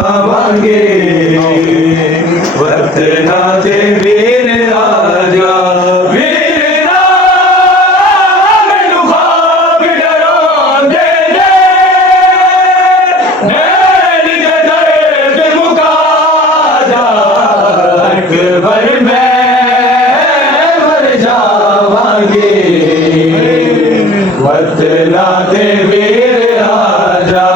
जावांगे वक्त ना दे वीर राजा वीर नाम ख्वाब डरांदे ने नैन दे दर्द मुका जा अकबर में मर जावांगे वक्त ना दे वीर राजा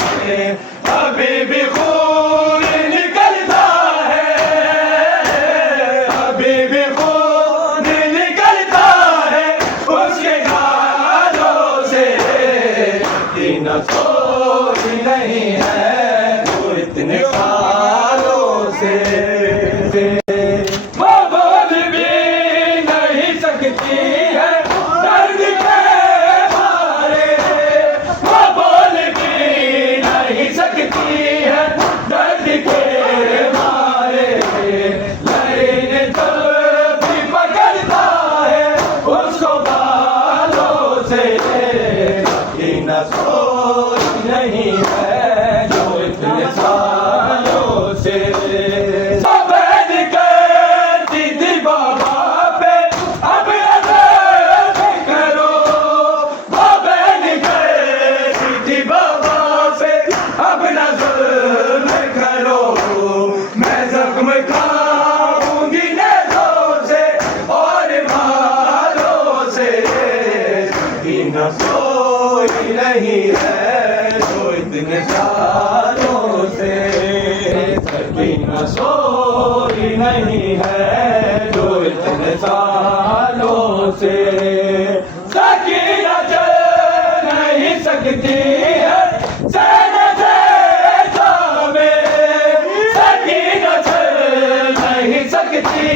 अभी भी खून निकलता है अभी भी खून निकलता है उसके गालों से इतना सोच नहीं है वो इतने सालों से वो बोल भी नहीं सकती है दर्द के मारे वो बोल भी नहीं सकती है दर्द के मारे लड़ने जब भी पकड़ता है उसको बालों से इतना सोच नहीं है जो इतने सालों से बैठ करती थी बाबा पे अब अदब करो बैठ करती थी बाबा पे अब नजर करो मैं जख्म खाऊंगी नेज़ों से और मारों से इतना सोच नहीं है जो इतने सालों से इतना सोच नहीं है जो इतने सालों से सकीना चल नहीं सकती है सहने से जामे सकीना चल नहीं सकती